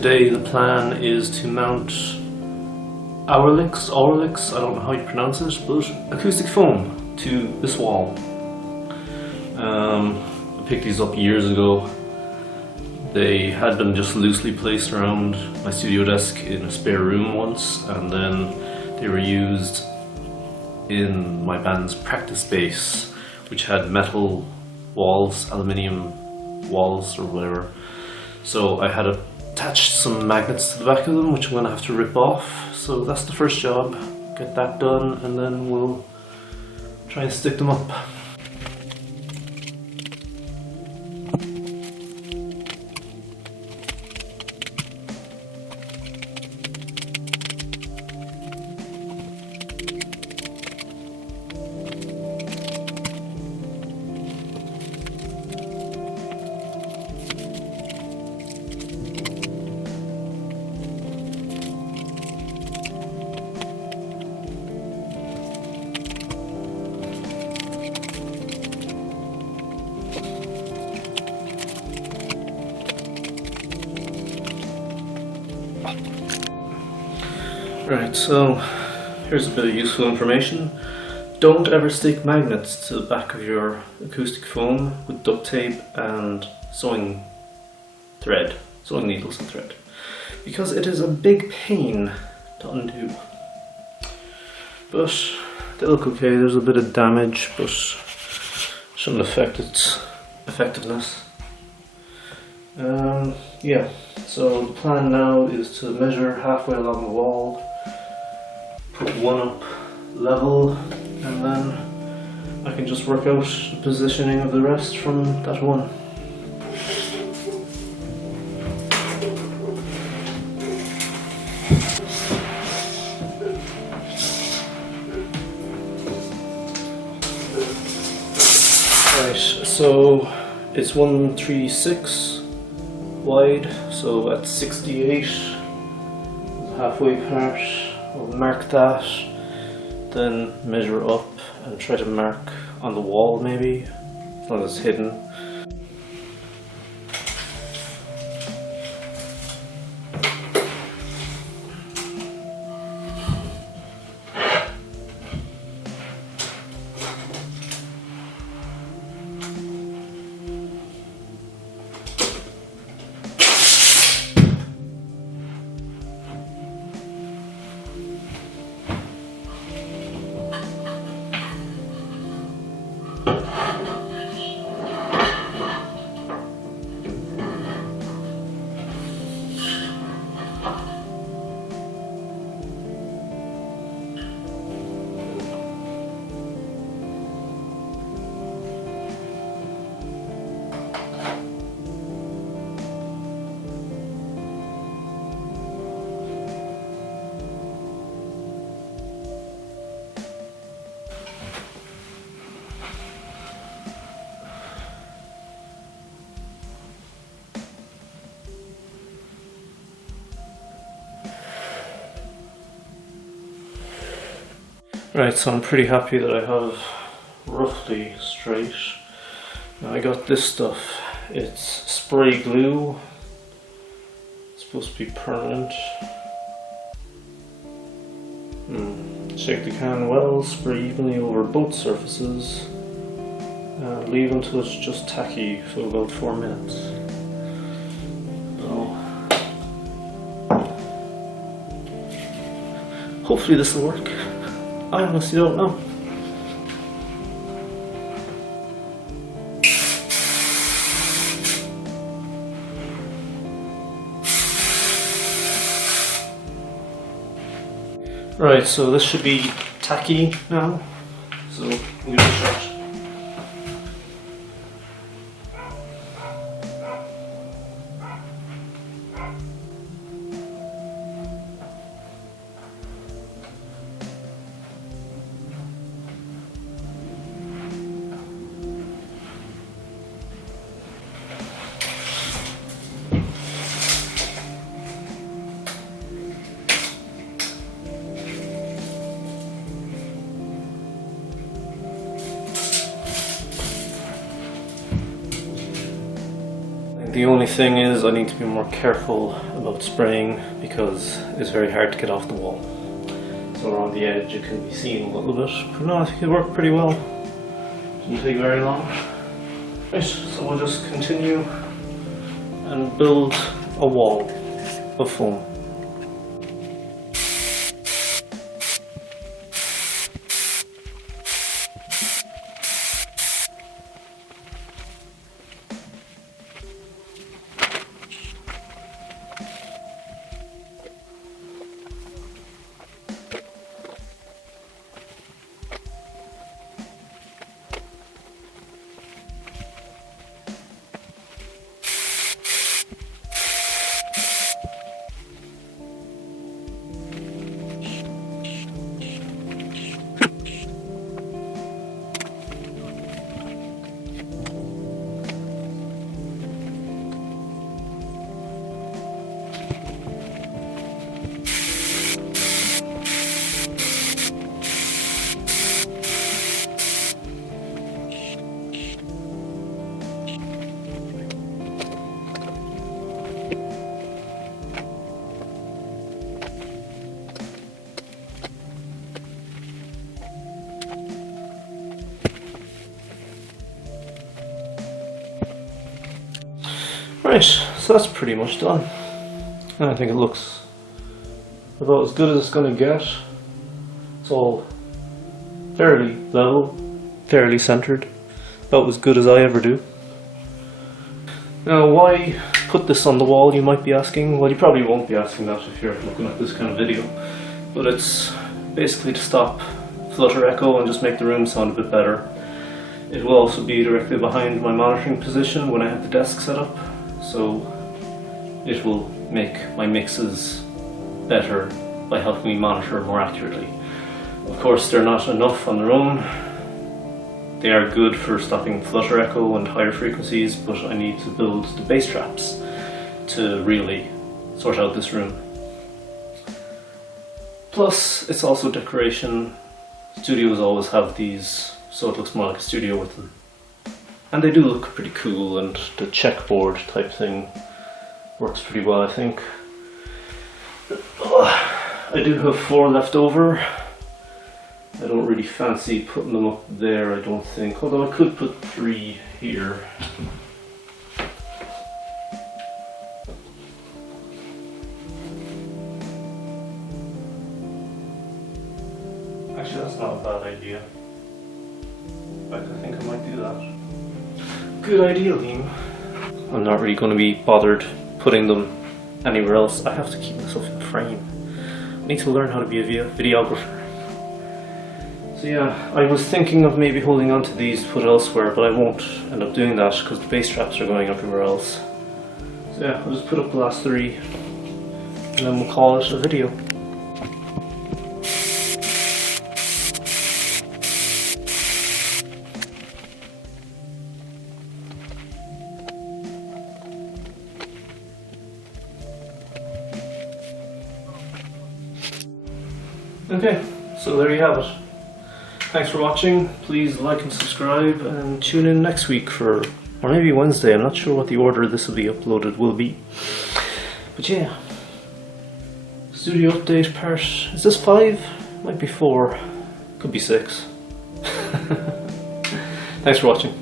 today the plan is to mount Auralix, I don't know how you pronounce it, but acoustic foam to this wall. I picked these up years ago. They had been just loosely placed around my studio desk in a spare room once, and then they were used in my band's practice space, which had metal walls, aluminium walls or whatever. So I had attached some magnets to the back of them, which I'm going to have to rip off. So that's the first job, get that done, and then we'll try and stick them up. Right, so here's a bit of useful information. Don't ever stick magnets to the back of your acoustic foam with duct tape and sewing needles and thread, because it is a big pain to undo. But they look okay. There's a bit of damage, but shouldn't affect its effectiveness. Yeah, so the plan now is to measure halfway along the wall, put one up level, and then I can just work out the positioning of the rest from that one. Right, so it's 136 wide, so that's 68, the halfway part. I'll mark that, then measure up and try to mark on the wall maybe, as long as it's hidden. Right, so I'm pretty happy that I have roughly straight. Now I got this stuff. It's spray glue. It's supposed to be permanent. Shake the can well, spray evenly over both surfaces, and leave until it's just tacky for about 4 minutes. So, hopefully this will work. I honestly don't know. Right, so this should be tacky now, so we'll give it a shot. The only thing is I need to be more careful about spraying because it's very hard to get off the wall. So around the edge it can be seen a little bit, but no, I think it worked pretty well. Didn't take very long. Right, so we'll just continue and build a wall of foam. Right, so that's pretty much done. And I think it looks about as good as it's going to get. It's all fairly level, fairly centered, about as good as I ever do. Now, why put this on the wall, you might be asking? Well, you probably won't be asking that if you're looking at this kind of video, but it's basically to stop flutter echo and just make the room sound a bit better. It will also be directly behind my monitoring position when I have the desk set up, so it will make my mixes better by helping me monitor more accurately. Of course, they're not enough on their own. They are good for stopping flutter echo and higher frequencies, but I need to build the bass traps to really sort out this room. Plus, it's also decoration. Studios always have these, so it looks more like a studio with them. And they do look pretty cool, and the checkboard type thing works pretty well, I think. I do have 4 left over. I don't really fancy putting them up there, I don't think, although I could put 3 here. Actually, that's not a bad idea. In fact, I think I might do that. Good idea, Liam. I'm not really going to be bothered putting them anywhere else. I have to keep myself in frame. I need to learn how to be a videographer. So yeah, I was thinking of maybe holding on to these to put elsewhere, but I won't end up doing that because the bass traps are going everywhere else. So yeah, I'll just put up the last 3 and then we'll call it a video. Okay, so there you have it. Thanks for watching. Please like and subscribe and tune in next week for, or maybe Wednesday, I'm not sure what the order this will be uploaded will be. But yeah, studio update part, is this 5? Might be 4, could be 6. Thanks for watching.